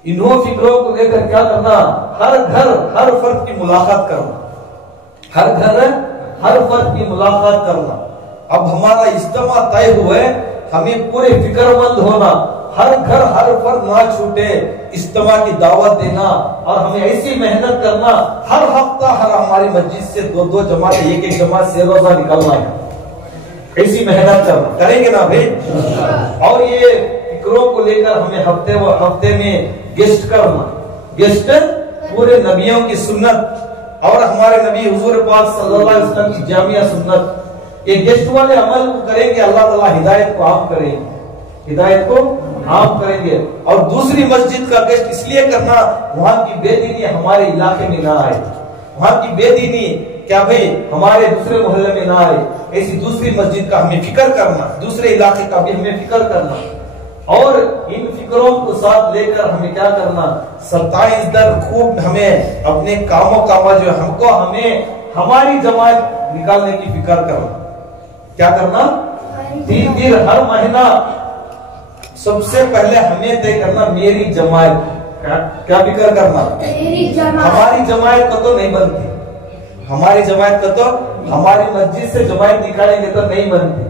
इन्हों फिक्रों को लेकर क्या करना, हर घर हर फर्द की मुलाकात करना, हर घर हर फर्द की मुलाकात करना। अब हमारा इज्तिमा तय हुआ, हमें पूरे फिक्रमंद होना, हर घर हर फर्द ना छूटे, इज्तिमा की दावत देना और हमें ऐसी मेहनत करना, हर हफ्ता हर हमारी मस्जिद से 2-2 जमात, 1-1 जमात से रोजा निकलना है, ऐसी मेहनत करना, करेंगे ना भाई। और ये फिक्रों को लेकर हमें हफ्ते में गेस्ट करना, गेस्ट पूरे नबियों की सुन्नत और हमारे नबी हुजूर पाक सल्लल्लाहु अलैहि वसल्लम की जामिया सुन्नत, ये गेस्ट वाले अमल को करेंगे, अल्लाह ताला हिदायत को आम करेंगे, हिदायत को आम करेंगे। और दूसरी मस्जिद का गेस्ट इसलिए करना, वहां की बेदीनी हमारे इलाके में ना आए, वहां की बेदीनी क्या भाई हमारे दूसरे मोहल्ले में ना आए, ऐसी दूसरी मस्जिद का हमें फिक्र करना, दूसरे इलाके का भी हमें फिक्र करना। और इन फिक्रों को साथ लेकर हमें क्या करना, 27 दिन खूब हमें अपने कामों कामा जो हमको हमें हमारी जमात निकालने की फिक्र करना, क्या करना, 3 दिन हर महीना सबसे पहले हमें तय करना मेरी जमात, क्या फिक्र करना, हमारी जमात को तो नहीं बनती, हमारी जमात को तो हमारी मस्जिद से जमात निकालेंगे तो नहीं बनती।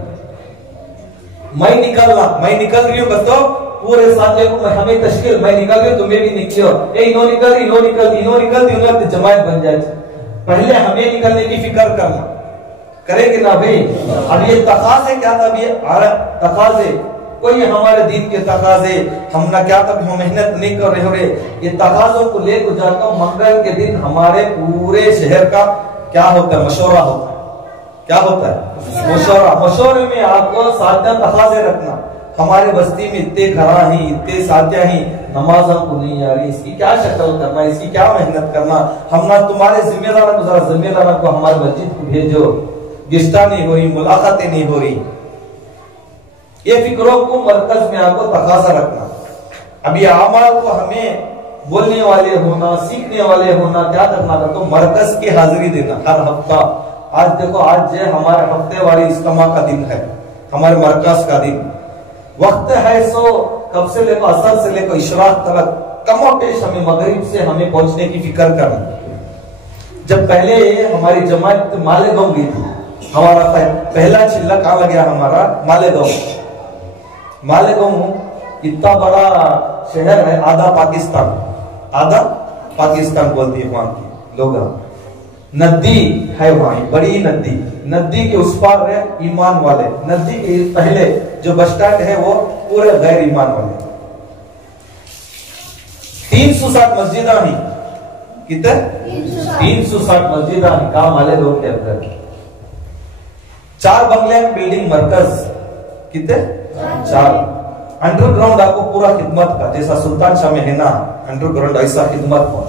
मैं निकलना, मैं निकल रही हूँ तो पूरे साथियों को हमें तश्कील, मैं निकल रही हूँ तुम्हें भी निकलो, इनो निकल रही, इनो निकलती, इनो निकलती, इनो जमात बन जाए। पहले हमें निकलने की फिक्र करना, करेंगे ना भाई। अब ये तकाजे क्या था, ये तकाजे कोई हमारे दीन के तकाजे, हम ना क्या तब हम मेहनत नहीं कर रहे हो, ये तकाजों को लेकर जाता हूँ। मंगल के दिन हमारे पूरे शहर का क्या होता है, मशवरा होता है, क्या होता है, मशवरा। मशवरे में आपको साथियां तकाजे रखना, हमारे बस्ती में इतने घरा ही, इतने साथियां ही, नमाज हमको नहीं आ रही, इसकी क्या शक्ल करना, इसकी क्या मेहनत करना, हम ना तुम्हारे जिम्मेदारों को, जरा जिम्मेदारों को हमारे मस्जिद को भेजो, गिस्ता नहीं हो रही, मुलाकातें नहीं हो रही। ये फिक्रों को मरकज में आपको तकाजा रखना। अभी आमाल को हमें बोलने वाले होना, सीखने वाले होना, क्या करना था, तो मरकज की हाजिरी देना हर हफ्ता। आज देखो, आज जो हमारे हफ्ते वाली इज्तिमा का दिन है, हमारे मरकज का दिन, वक्त है सो कब से लेकर असर से लेकर इशराक तक कम पेश हमें मगरिब से हमें पहुंचने की फिक्र करना। जब पहले हमारी जमात मालेगांव गई थी, हमारा पहला चिल्ला कहाँ लग गया, हमारा मालेगांव। मालेगांव इतना बड़ा शहर है, आधा पाकिस्तान बोलती है वहां की लोग। नदी है वहां, बड़ी नदी के उस पार है ईमान वाले, नदी के पहले जो बस स्टैंड है वो पूरे गैर ईमान वाले। 360 मस्जिद ही, कितने 360 मस्जिद ही काम वाले लोग के अंदर। 4 बंगले बिल्डिंग मरकज, कितने 4। अंडरग्राउंड आपको पूरा खिदमत का, जैसा सुल्तान शाह में है ना अंडरग्राउंड, ऐसा खिदमत हुआ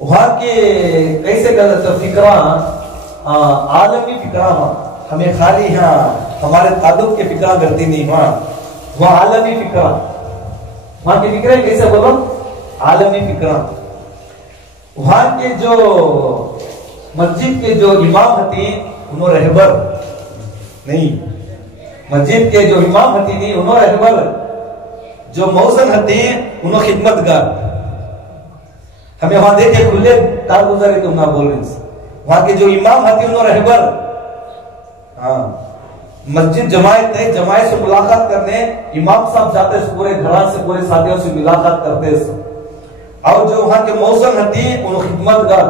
वहां के। कैसे गलत फिक्रा, आलमी फिक्रा, हमें खाली यहाँ हमारे ताल्लुक के फिक्रा करती नहीं, वहां आलमी फिक्रा, वहां के फिक्रे कैसे बोलो, आलमी फिक्रा। वहां के जो मस्जिद के जो इमाम हती उन्होंने रहबर नहीं, मस्जिद के जो इमाम हती नहीं उन्होंने रहबर, जो मौजन हती उन्होंने खिदमतगार। हमें वहां देखे खुले कारगुजारी तुम ना बोल रहे, वहां के जो इमाम हती उन्होंने रहबर। हाँ, मस्जिद जमायत है, जमायत से मुलाकात करने इमाम साहब जाते, पूरे घरान से पूरे साथियों से मुलाकात करते। और जो वहां के मौसम हती उन खिदमतगार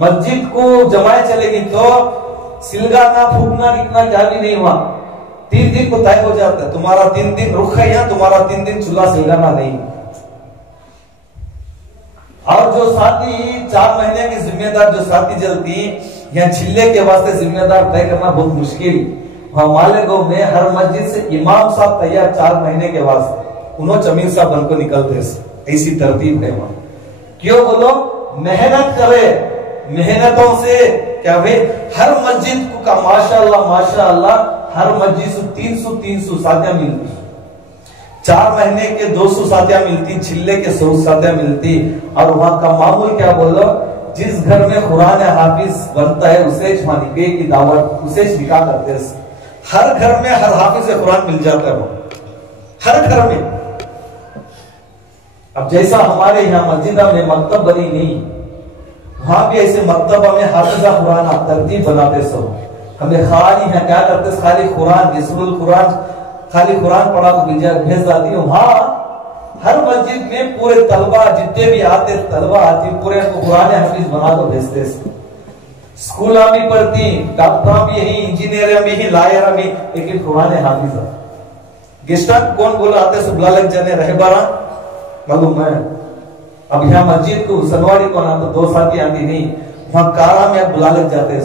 मस्जिद को जमाए चलेगी तो सिलगाना फूकना इतना क्या भी नहीं हुआ, 3 दिन को तय हो जाता है, तुम्हारा 3 दिन रुख है यहाँ, तुम्हारा 3 दिन चूल्हा सिलगाना नहीं। और जो साथी 4 महीने की जिम्मेदार जो साथी जलती यहाँ छिल्ले के वास्ते जिम्मेदार तय करना बहुत मुश्किल। वहां मालेगांव में हर मस्जिद से इमाम साहब तैयार 4 महीने के वास्ते, उन्होंने अमीर साहब बन को निकलते, ऐसी तरतीब है वहां। क्यों बोलो, मेहनत करे, मेहनतों से क्या भाई हर मस्जिद का माशाअल्लाह माशाअल्लाह हर मस्जिद से 300 साथियां मिलती, 4 महीने के 200 साथियां मिलती, छिल्ले के 100 साथियां मिलती। और वहां का मामूल क्या बोलो, जिस घर में कुरान हाफिज बनता है उसे निकाह की दावत, उसे निकाह करते हैं। हर घर में हर हाफिज कुरान मिल जाता है, हर घर में। अब जैसा हमारे यहाँ मस्जिदा में मकतब बनी नहीं, वहां भी ऐसे मकतबा में हाफिजा कुरान आप तरतीब बनाते सो। हमें खाली है क्या करते, खाली कुरान यसरुल कुरान खाली कुरान पढ़ा को भेज जाती है। वहां हर मस्जिद में पूरे तलबा जितने भी आते तलबा आती पूरे कुरान हाफिज बना को भेजते। स्कूल भी पढ़ती, डॉक्टर भी यही, इंजीनियर भी ही, लायर भी, लेकिन कुरान हाफिजा। गेस्टा कौन बोला आते सुबला लग जाने रहे बारा मालूम है। अब यहाँ मस्जिद को सनवाड़ी को ना तो 2 साथी आती नहीं, वहां कारा में बुला लग जाते।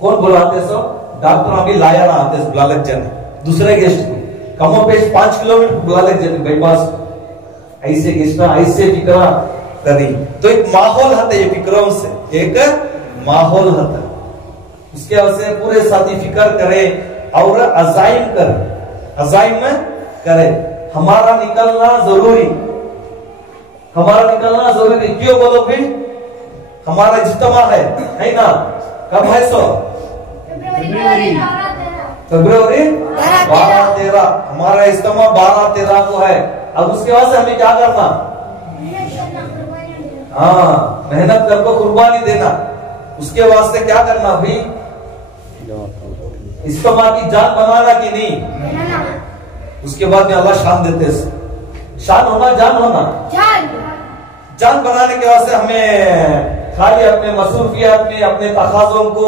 कौन बुलाते सो, डॉक्टर भी लायर आते बुला लग जाने दूसरे गेस्ट को, कमो पेश 5 किलोमीटर बुला लग जाते बाईपास। ऐसे गेस्ट ऐसे फिक्रा करी तो एक माहौल होता है, ये फिक्रों से एक माहौल होता है। उसके वजह से पूरे साथी फिक्र करे और अजाइम करे, अजाइम करे। हमारा निकलना जरूरी, हमारा निकलना जरूरी। क्यों बोलो भाई, हमारा इज्तिमा है ना, कब है सो फरवरी 12-13, हमारा इज्तिमा 12-13 को है। अब उसके बाद से हमें क्या करना, हाँ मेहनत करके कुर्बानी देना। उसके वास्ते क्या करना भाई, इज्तिमा की जान बनाना कि नहीं। उसके बाद में अल्लाह शान देते, शान होना जान होना, जान बनाने के वास्ते हमें खाली अपने मसरूफियात में अपने तकाज़ों को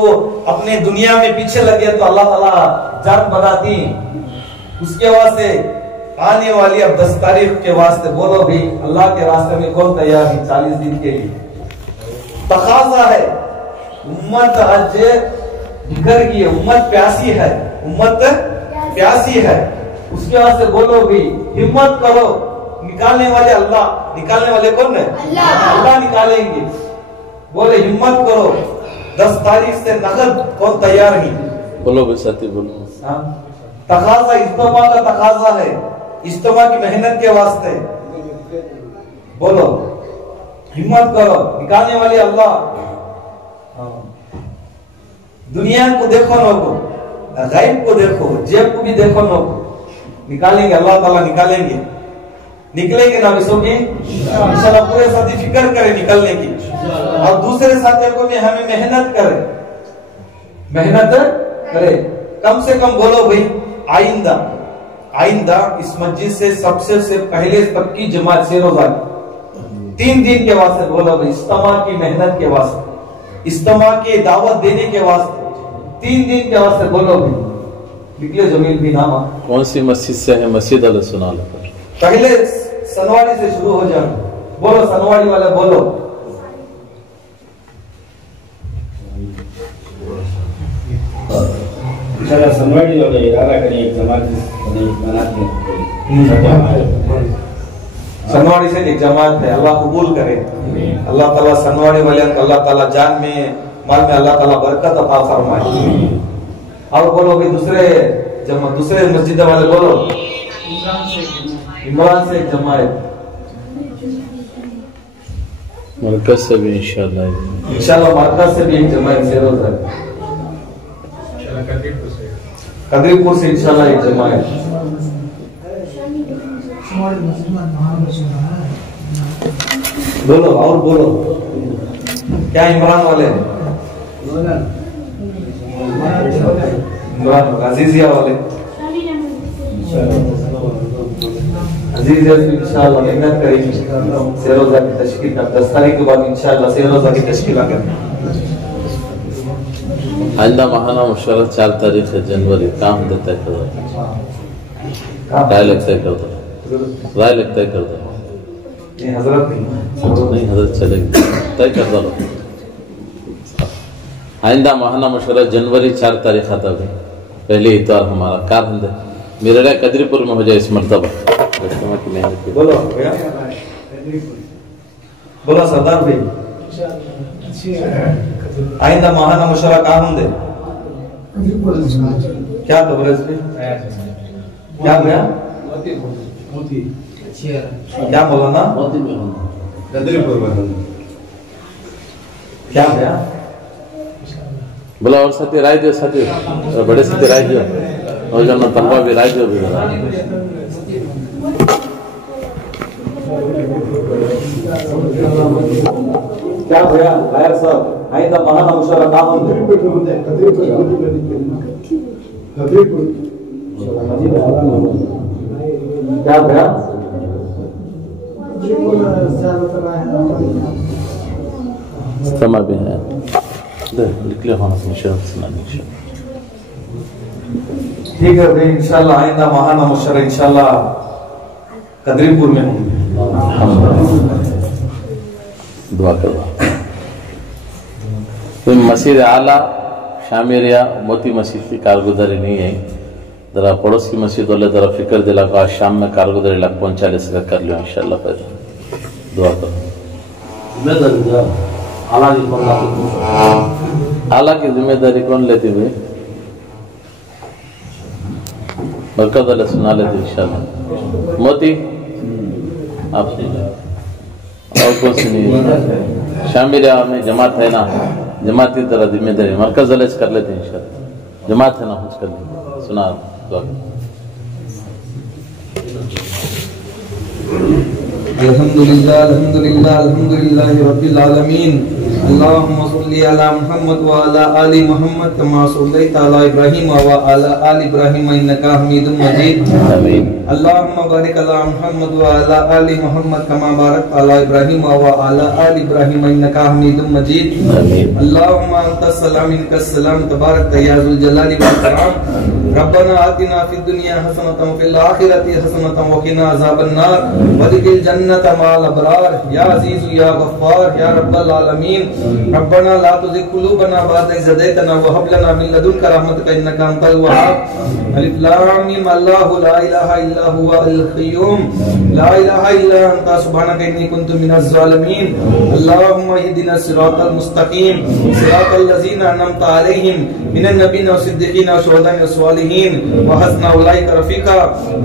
अपने दुनिया में पीछे लगे तो अल्लाह ताला जान बनाती। उसके वास्ते आने वाली अब 10 तारीख के वास्ते बोलो भी अल्लाह के रास्ते में कौन तैयार है 40 दिन के लिए। तकाज़ा है, उम्मत आज बिखर गई है, उम्मत प्यासी है, उम्मत प्यासी है। उसके वास्ते बोलो भी हिम्मत करो, निकालने वाले अल्लाह, निकालने वाले कौन है, अल्लाह निकालेंगे। बोले हिम्मत करो, 10 तारीख से नगद कौन तैयार है, बोलो बसाती बोलो। तकाज़ा इज्तिमा का तकाज़ा है, इज्तिमा की मेहनत के वास्ते बोलो हिम्मत करो, निकालने वाले अल्लाह। दुनिया को देखो नको, गैब को देखो, जेब को भी देखो नको, निकालेंगे अल्लाह ताला निकालेंगे, निकलेंगे ना विसोगे इंशाल्लाह। पूरे साथी फिक्र करें निकलने की, और दूसरे साथियों को भी हमें मेहनत करे, मेहनत करे। कम से कम बोलो भाई आइंदा, आइंदा इस मस्जिद से सबसे पहले पक्की जमात से रोजाना 3 दिन के वास्ते बोलो भाई, इज्तिमा की मेहनत के वास्ते, इज्तिमा की दावत देने के वास्ते 3 दिन के वास्ते बोलो भाई निकले। जमील भी नामा कौन सी मस्जिद से है, मस्जिद अल सुनाल पर पहले सनवाड़ी से शुरू हो जाए, बोलो सनवाड़ी वाले बोलो। सनवाड़ी वाले इरादा करें एक जमात बनाते हैं, सनवाड़ी से एक जमात है, अल्लाह कबूल करे। अल्लाह ताला सनवाड़ी वाले अल्लाह ताला जान में माल में अल्लाह ताला बरकत अता फरमाए। और बोलो भी दूसरे मस्जिद वाले बोलो, इमरान से एक जमात, मरकज से भी इंशाल्लाह, इंशाल्लाह मरकज से भी एक जमात से रोजा, कदरीपुर से इंशाल्लाह एक जमात। बोलो और बोलो, क्या इमरान वाले, इमरान अजीजिया वाले, जी इंशाअल्लाह मेहनत करेंगे से रोजा की तशकील का 10 तारीख के बाद इंशाअल्लाह से रोजा की तशकील करेंगे। आइंदा माहाना मुशर्रफ 4 तारीख है जनवरी काम देता है कर राय लगता है कर दो राय लगता है कर दो नहीं हजरत नहीं हजरत चलेगी तय कर दो आइंदा माहाना मुशर्रफ जनवरी 4 तारीख आता है पहले इतवार हमारा कार हंदे मेरे कदरीपुर में हो जाए इस मरतबा की मेहनत की बोलो भैया बोलो सरदार भाई आइंदा माहाना मुशर्रा कहाँ होंगे क्या खबर है इसमें क्या भैया क्या मौलाना क्या भैया बोला और साथी राय दो साथी बड़े साथी राय दो और जब तंबा भी राय दो भी क्या भैया लायर साहब आइंदा माहाना मुशर्रा कहाँ होंगे क्या भैया तमा भी है निकले होना मुशर्रफ सुनाने ठीक है भाई इंशाल्लाह आइंदा माहाना मुशर्रा इंशाल्लाह कदरीपुर में होंगे दुआ करो कोई मस्जिद आला शामिरिया मोती मस्जिद की कारगुजारी नहीं है जरा पड़ोस की मस्जिद वाले जरा फिक्र दिला को आज शाम में कारगुजारी लाख 45 का कर लो इंशाल्लाह पैदा दुआ करो आला की जिम्मेदारी कौन लेती भाई बरकत वाले सुना लेते इंशाल्लाह मोती आप और कुछ नहीं शामिलिया में जमात है ना जमात की तरह जिम्मेदारी मरकज वाले कर लेते हैं इंशाल्लाह जमात है ना कुछ कर लेते सुना अल्हम्दुलिल्लाह अल्हम्दुलिल्लाह अल्हम्दुलिल्लाह रब्बिल आलमीन अल्लाहुम्मा सल्ली अला मुहम्मद व अला आलि मुहम्मद कमा सल्लैता अला इब्राहीम व अला आलि इब्राहीम इन्नका हमीदुम मजीद आमीन अल्लाहुम्मा बारिक अला मुहम्मद व अला आलि मुहम्मद कमा बारकता अला इब्राहीम व अला आलि इब्राहीम इन्नका हमीदुम मजीद आमीन अल्लाहुम्मा अंतस सलाम मिनकस सलाम तबारक या जुल जलाली वल इकराम रब्बना आतिना फिद दुनिया हसनतन व फिल आखिरति हसनतन व क़िना अज़ाबन नार वदखिल जन्नत माल अबरार या अजीज या गफ्फार या रब्बल आलमीन रब्बना ला तुज़िग क़ुलूबना बअद इज़ हदैतना व हब लना मिन लदुनका रहमतका इन्नका अंतल वहाब अलिफ लाम मीम अल्लाहु ला इलाहा इल्ला हुवा अल क़य्यूम ला इलाहा इल्ला अंता सुब्हानका इन्नी कुन्तु मिनज़ ज़ालिमीन अल्लाहुम्मा इहदिना सिरातल मुस्तक़ीम सिरातल लज़ीना अनअमता अलैहिम मिनन नबिय्यिना व सिद्दीक़ीना व शुहदाइन व स्वालिहीन व हस्ना उलाइका रफ़ीक़ा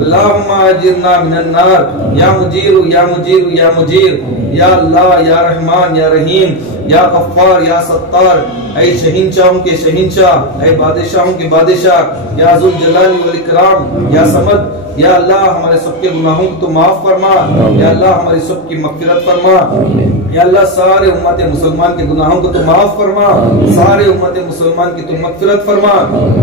अल्लाहुम्मा अजिरना मिनन नार या मुजीर या मुजीर या मुजीर या अल्लाह या रहमान या रहीम या गफ्फार या सत्तार ऐ शहीनशाहों के शहीनशाह ऐ बादशाहों के बादशाह या जुल जलाली वल इकराम या समद या अल्लाह हमारे सबके गुनाहों को तो माफ फरमा या अल्लाह हमारी सबकी मग़फ़िरत फरमा या अल्लाह सारे उम्मत मुसलमान के गुनाहों को तो माफ फरमा सारे उम्मत मुसलमान की तो मग़फ़िरत फरमा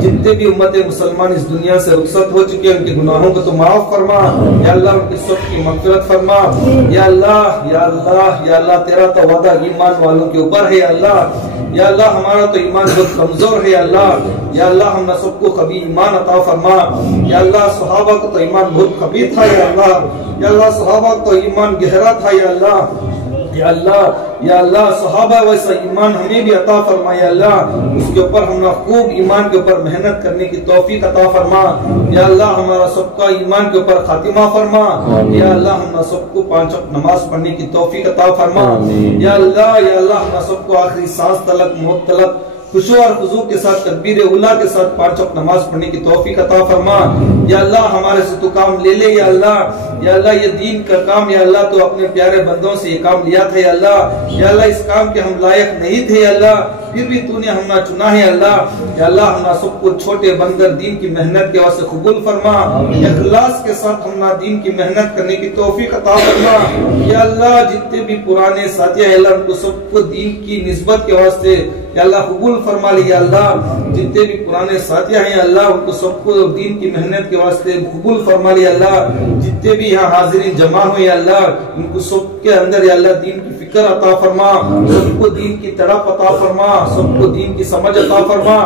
जितने भी उम्मत मुसलमान इस दुनिया से रुखसत हो चुके हैं उनके गुनाहों को तो माफ फरमा या अल्लाह उनकी सबकी मग़फ़िरत फरमा या अल्लाह या अल्लाह या अल्लाह तेरा तो वादा ईमान वालों के ऊपर है या अल्लाह हमारा तो ईमान बहुत कमजोर है या अल्लाह हम सबको कभी ईमान अता फरमा या अल्लाह सहाबा को तो ईमान बहुत कभी था या अल्लाह सहाबा को तो ईमान गहरा था या अल्लाह सहाबा वैसा ईमान हमें भी अता फरमा या अल्लाह उसके ऊपर हम खूब ईमान के ऊपर मेहनत करने की तौफीक अता फरमा या अल्लाह हमारा सबका ईमान के ऊपर खातिमा फरमा या अल्लाह हम सबको 5 वक्त नमाज पढ़ने की तौफीक अता फरमा या अल्लाह हम सबको आखिरी सांस तलक मौत तलक खुशू और खुजू के साथ तकबीर उला के साथ 5 वक्त नमाज पढ़ने की तौफीक अता फरमा या अल्लाह हमारे से तू काम ले ले या अल्लाह ये दीन का काम या अल्लाह तो अपने प्यारे बंदों से ये काम लिया था या अल्लाह इस काम के हम लायक नहीं थे या फिर भी तूने हमना चुना है अल्लाह। या अल्लाह हमना सबको छोटे बनकर दीन की मेहनत के वास्ते कबूल फरमा, इखलास के साथ हमना दीन की मेहनत करने की तौफीक अता फरमा। या अल्लाह जितने भी पुराने साथी है अल्लाह उनको सबको दीन की निस्बत के वास्ते या अल्लाह कबूल फरमा लिया अल्लाह। जितने भी पुराने साथी हैं अल्लाह उनको सबको दीन की मेहनत के वास्ते कबूल फरमा लिया अल्लाह। जितने भी यहाँ हाजिरीन जमा हुए अल्लाह उनको सबके अंदर या अल्लाह दीन की फिक्र अता फरमा, सबको दीन की तड़प अता फरमा, सबको दीन की समझ अता फरमा।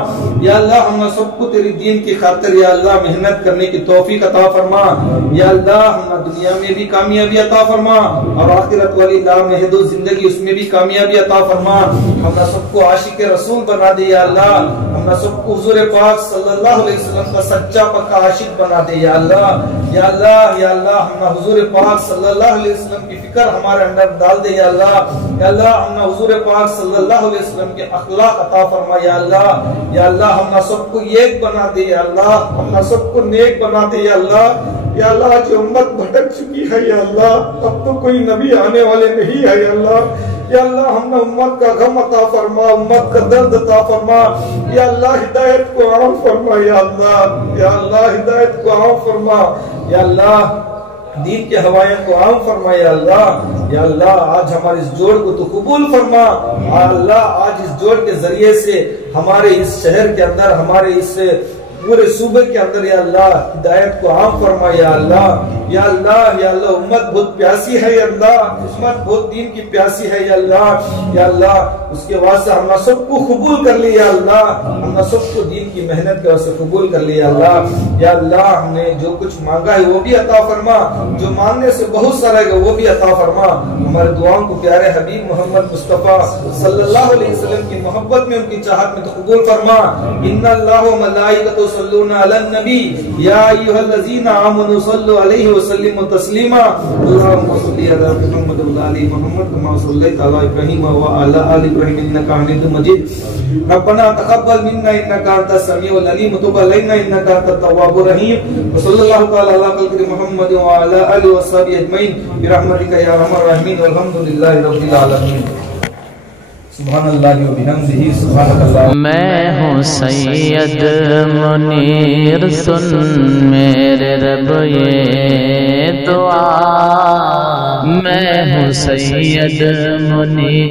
या अल्लाह हम सबको तेरी दीन की खातिर या अल्लाह मेहनत करने की तौफीक अता फरमा। या अल्लाह हम दुनिया में भी कामयाबी अता फरमा और आखिरत वाली लामहदूद जिंदगी उसमें भी कामयाबी अता फरमा। हम सबको आशिक रसूल बना दे या अल्लाह। हम सबको हुजूर पाक सल्लल्लाहु अलैहि वसल्लम का सच्चा पक्का आशिक बना दे या अल्लाह। या अल्लाह या अल्लाह हम हुजूर पाक सल्लल्लाहु अलैहि वसल्लम की फिक्र हमारे अंदर डाल दे या अल्लाह। या अल्लाह हम हुजूर पाक सल्लल्लाहु अलैहि वसल्लम के अखलाक अता फरमा या अल्लाह। या अल्लाह हम सबको एक बना दे या अल्लाह, हम सबको नेक बना दे या अल्लाह। या अल्लाह जो उम्मत भटक चुकी है या अल्लाह, अब तो कोई नबी आने वाले नहीं है या अल्लाह। या अल्लाह हमने उम्मत का गम अता फरमा, उम्मत का दर्द अता फरमा। या अल्लाह हिदायत को आम फरमा या अल्लाह। या अल्लाह हिदायत को आम फरमा या अल्लाह, दीन के हवाएं को आम फरमा या अल्लाह। या अल्लाह आज हमारे इस जोड़ को तो कबूल फरमा। अल्लाह आज इस जोड़ के जरिए से हमारे इस शहर के अंदर, हमारे इस पूरे सूबे के अंदर या अल्लाह हिदायत को आम फरमा या अल्लाह। या अल्लाह या अल्लाह उम्मत बहुत प्यासी है या अल्लाह, उम्मत बहुत दीन की प्यासी है या अल्लाह। या अल्लाह उसके वास्ते हमने सबको कबूल कर लिया अल्लाह, हमने सबको दीन की मेहनत के वास्ते कबूल कर लिया अल्लाह। या अल्लाह हमने जो कुछ मांगा है वो भी अता फरमा, जो मांगने से बहुत सारा है वो भी अता फरमा। हमारे दुआओं को प्यारे हबीब मोहम्मद मुस्तफा सल्लल्लाहु अलैहि वसल्लम की मोहब्बत में, उनकी चाहत में तो कबूल फरमा। इन्नल्लाहु व मलाइकतहु युसल्लूना अलन नबी या अय्युहल्लज़ीना आमनू सल्लु अलैहि व सल्लिमू तस्लीमा। अल्लाहुम्मा सल्लि अला मुहम्मद व अला आलि मुहम्मद कमा सल्लैता अला इब्राहीम व अला आलि इब्राहीम इन्नका हमीदुम मजीद। रब्बना तक़ब्बल मिन्ना इन्नका अंतस समीउल अलीम व तुब अलैना इन्नका अंतत तव्वाबुर रहीम। व सल्लल्लाहु तआला अला खल्क़ि मुहम्मद व अला आलिहि व अस्हाबिहि अजमईन बिरहमतिका या अरहमर राहिमीन वल्हम्दुलिल्लाहि रब्बिल आलमीन। मैं हूँ सैयद मुनीर, सुन मेरे रब ये दुआ। मैं हूँ सैयद मुनीर।